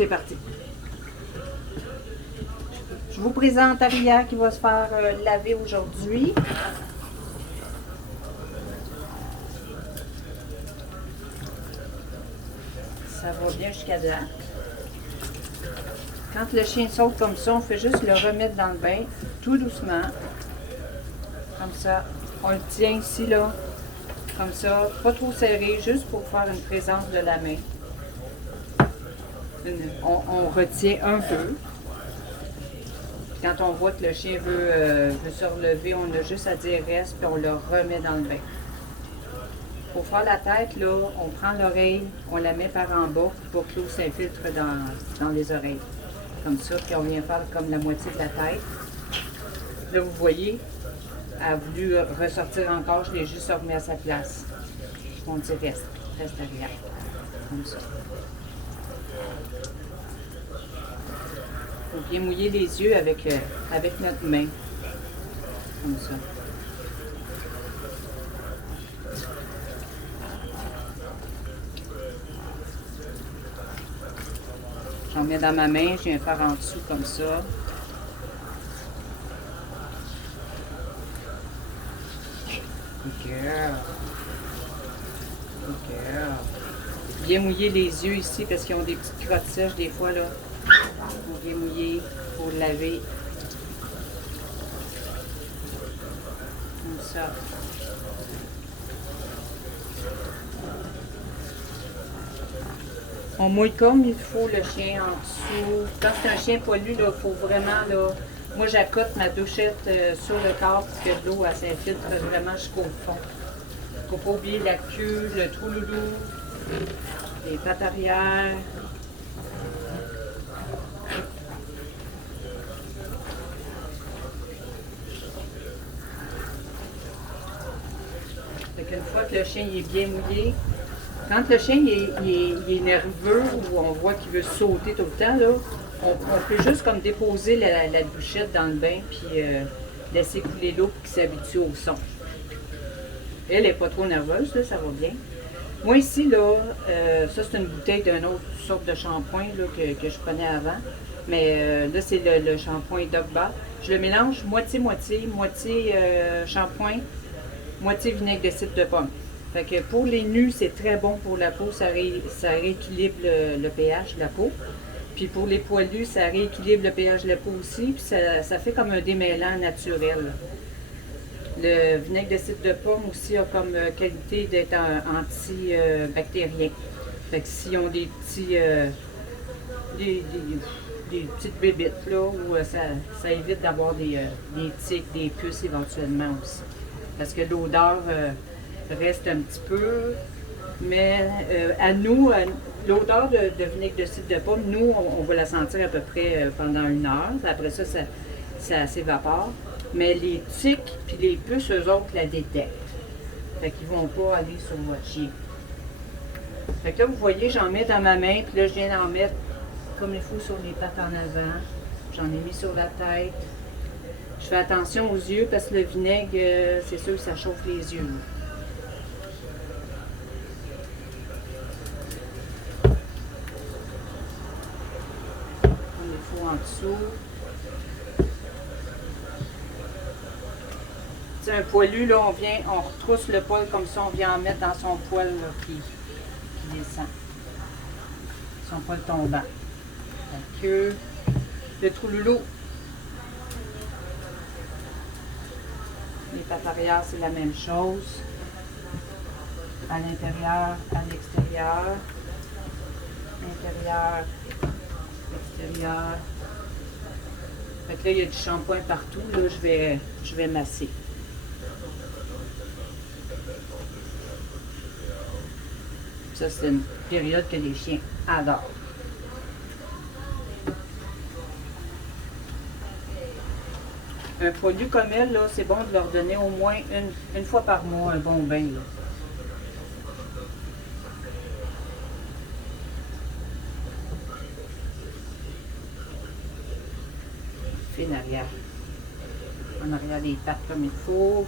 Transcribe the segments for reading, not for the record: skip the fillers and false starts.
C'est parti. Je vous présente Aria qui va se faire laver aujourd'hui. Ça va bien jusqu'à là. Quand le chien saute comme ça, on fait juste le remettre dans le bain, tout doucement. Comme ça. On le tient ici, là. Comme ça, pas trop serré, juste pour faire une présence de la main. On retient un peu. Quand on voit que le chien veut se relever, on a juste à dire reste, puis on le remet dans le bain. Pour faire la tête, là, on prend l'oreille, on la met par en bas pour que l'eau s'infiltre dans les oreilles. Comme ça, puis on vient faire comme la moitié de la tête. Là, vous voyez, elle a voulu ressortir encore, je l'ai juste remis à sa place. On dit reste arrière. Comme ça. Il faut bien mouiller les yeux avec notre main. Comme ça. J'en mets dans ma main, je viens faire en dessous comme ça. Good girl. Good girl. Bien mouiller les yeux ici parce qu'ils ont des petites crottes sèches des fois là. On vient mouiller pour laver. Comme ça. On mouille comme il faut le chien en dessous. Quand c'est un chien poilu, il faut vraiment, là, moi j'accote ma douchette sur le corps pour que l'eau s'infiltre vraiment jusqu'au fond. Il ne faut pas oublier la queue, le trou loulou, les pattes arrière. Fait qu'une fois que le chien est bien mouillé, quand le chien il est nerveux ou on voit qu'il veut sauter tout le temps, là, on peut juste comme déposer la douchette dans le bain puis laisser couler l'eau pour qu'il s'habitue au son. Elle n'est pas trop nerveuse, là, ça va bien. Moi ici, là, ça c'est une bouteille d'une autre sorte de shampoing là, que je prenais avant. Mais là, c'est le shampoing Dog Bath. Je le mélange moitié-moitié, moitié shampoing, moitié vinaigre de cidre de pomme. Fait que pour les nus, c'est très bon pour la peau, ça rééquilibre le pH de la peau. Puis pour les poilus, ça rééquilibre le pH de la peau aussi, puis ça fait comme un démêlant naturel. Le vinaigre de cidre de pomme aussi a comme qualité d'être antibactérien. Fait que s'ils ont des petits des petites bébites là, où ça évite d'avoir des tiques, des puces éventuellement aussi. Parce que l'odeur reste un petit peu, mais à nous, l'odeur de vinaigre de cidre de pomme, nous, on va la sentir à peu près pendant 1 heure. Après ça, ça s'évapore. Mais les tiques puis les puces, eux autres, la détectent. Fait qu'ils vont pas aller sur votre chien. Fait que là, vous voyez, j'en mets dans ma main, puis là, je viens d'en mettre comme il faut sur les pattes en avant. J'en ai mis sur la tête. Je fais attention aux yeux parce que le vinaigre, c'est sûr que ça chauffe les yeux. Comme il faut en dessous. C'est un poilu, là, on retrousse le poil comme ça, on vient en mettre dans son poil là, qui descend. Son poil tombant. La queue, le trou loulou. Les pattes arrière, c'est la même chose. À l'intérieur, à l'extérieur. L'intérieur, l'extérieur. Fait que là, il y a du shampoing partout. Là, je vais masser. Ça, c'est une période que les chiens adorent. Un poilu comme elle, là, c'est bon de leur donner au moins une fois par mois un bon bain. Là. En arrière. En arrière des pattes comme il faut.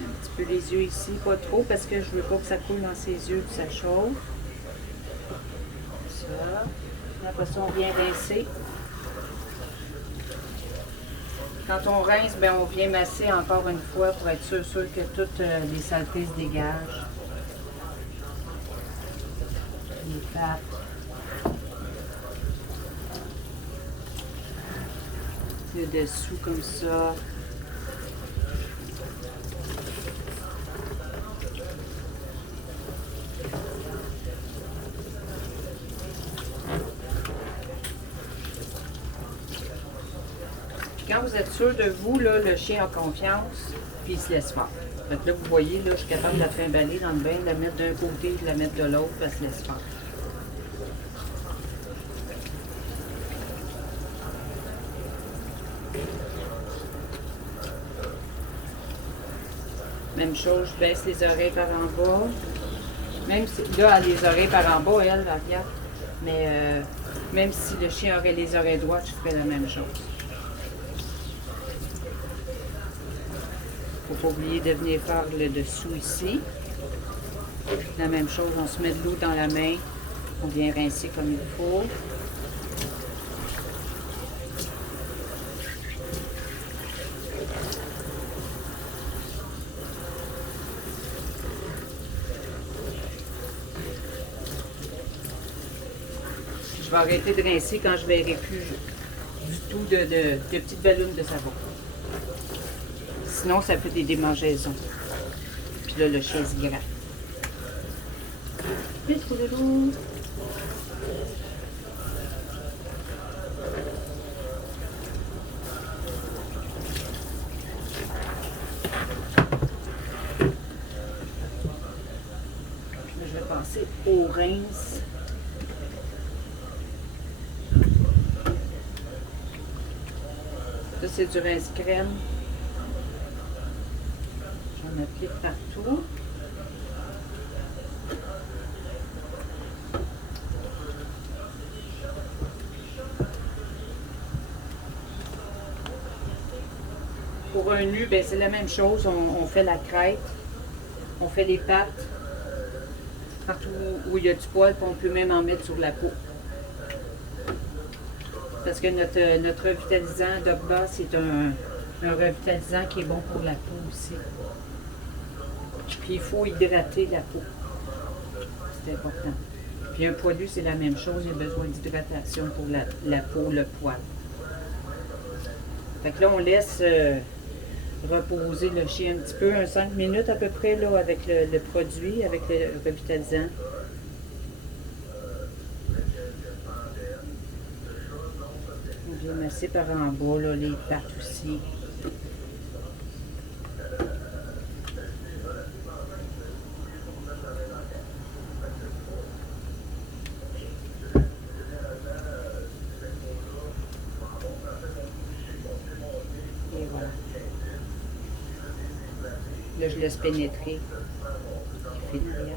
Un petit peu les yeux ici, pas trop, parce que je veux pas que ça coule dans ses yeux, que ça chauffe. ça. Après ça, on vient rincer. Quand on rince, ben, on vient masser encore une fois pour être sûr que toutes les saletés se dégagent. Les pattes. Le dessous comme ça. Quand vous êtes sûr de vous, là, le chien a confiance, puis il se laisse faire. Fait que là, vous voyez, là, je suis capable de la trimballer dans le bain, de la mettre d'un côté, de la mettre de l'autre, puis elle se laisse faire. Même chose, je baisse les oreilles par en bas. Même si, là, elle a les oreilles par en bas, elle, la regarde. Mais même si le chien aurait les oreilles droites, je ferais la même chose. Faut pas oublier de venir faire le dessous ici. La même chose, on se met de l'eau dans la main. On vient rincer comme il faut. Je vais arrêter de rincer quand je verrai plus du tout de petites ballons de savon. Sinon, ça fait des démangeaisons. Puis là, le chien se gratte. Vite, pour le loup. Je vais passer au rince. Ça, c'est du rince crème. J'en applique partout. Pour un nu, ben, c'est la même chose. On fait la crête, on fait les pattes. Partout où il y a du poil, on peut même en mettre sur la peau. Parce que notre revitalisant Dogba, c'est un revitalisant qui est bon pour la peau aussi. Puis il faut hydrater la peau. C'est important. Puis un poilu, c'est la même chose. Il a besoin d'hydratation pour la peau, le poil. Fait que là, on laisse reposer le chien un petit peu, 5 minutes à peu près, là, avec le produit, avec le revitalisant. On vient masser par en bas, là, les pattes aussi. Et voilà. Là, je laisse pénétrer. Il fait derrière.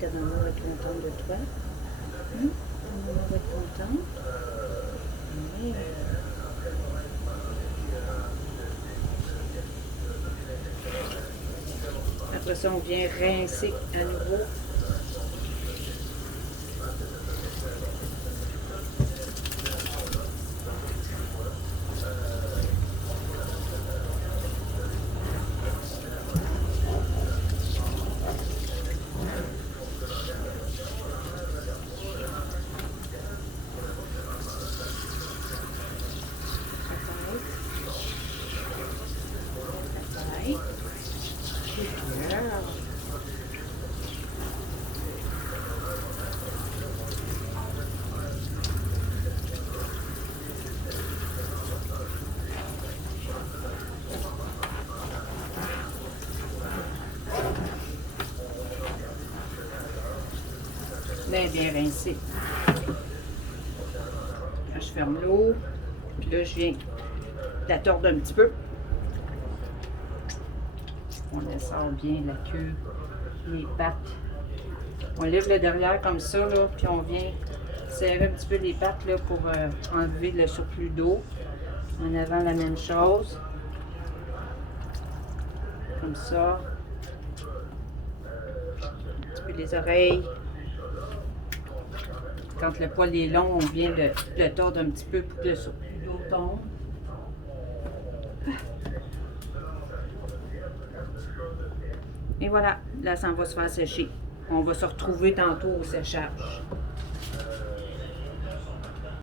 Ta maman va être contente de toi. Ta maman va être contente. Oui. Après ça, on vient rincer à nouveau. Bien rincé. Là, je ferme l'eau. Puis là, je viens la tordre un petit peu. On descend bien la queue, les pattes. On lève le derrière comme ça, là, puis on vient serrer un petit peu les pattes là, pour enlever le surplus d'eau. En avant, la même chose. Comme ça. les oreilles. Quand le poil est long, on vient le tordre un petit peu pour que l'eau tombe. Et voilà, là, ça va se faire sécher. On va se retrouver tantôt au séchage.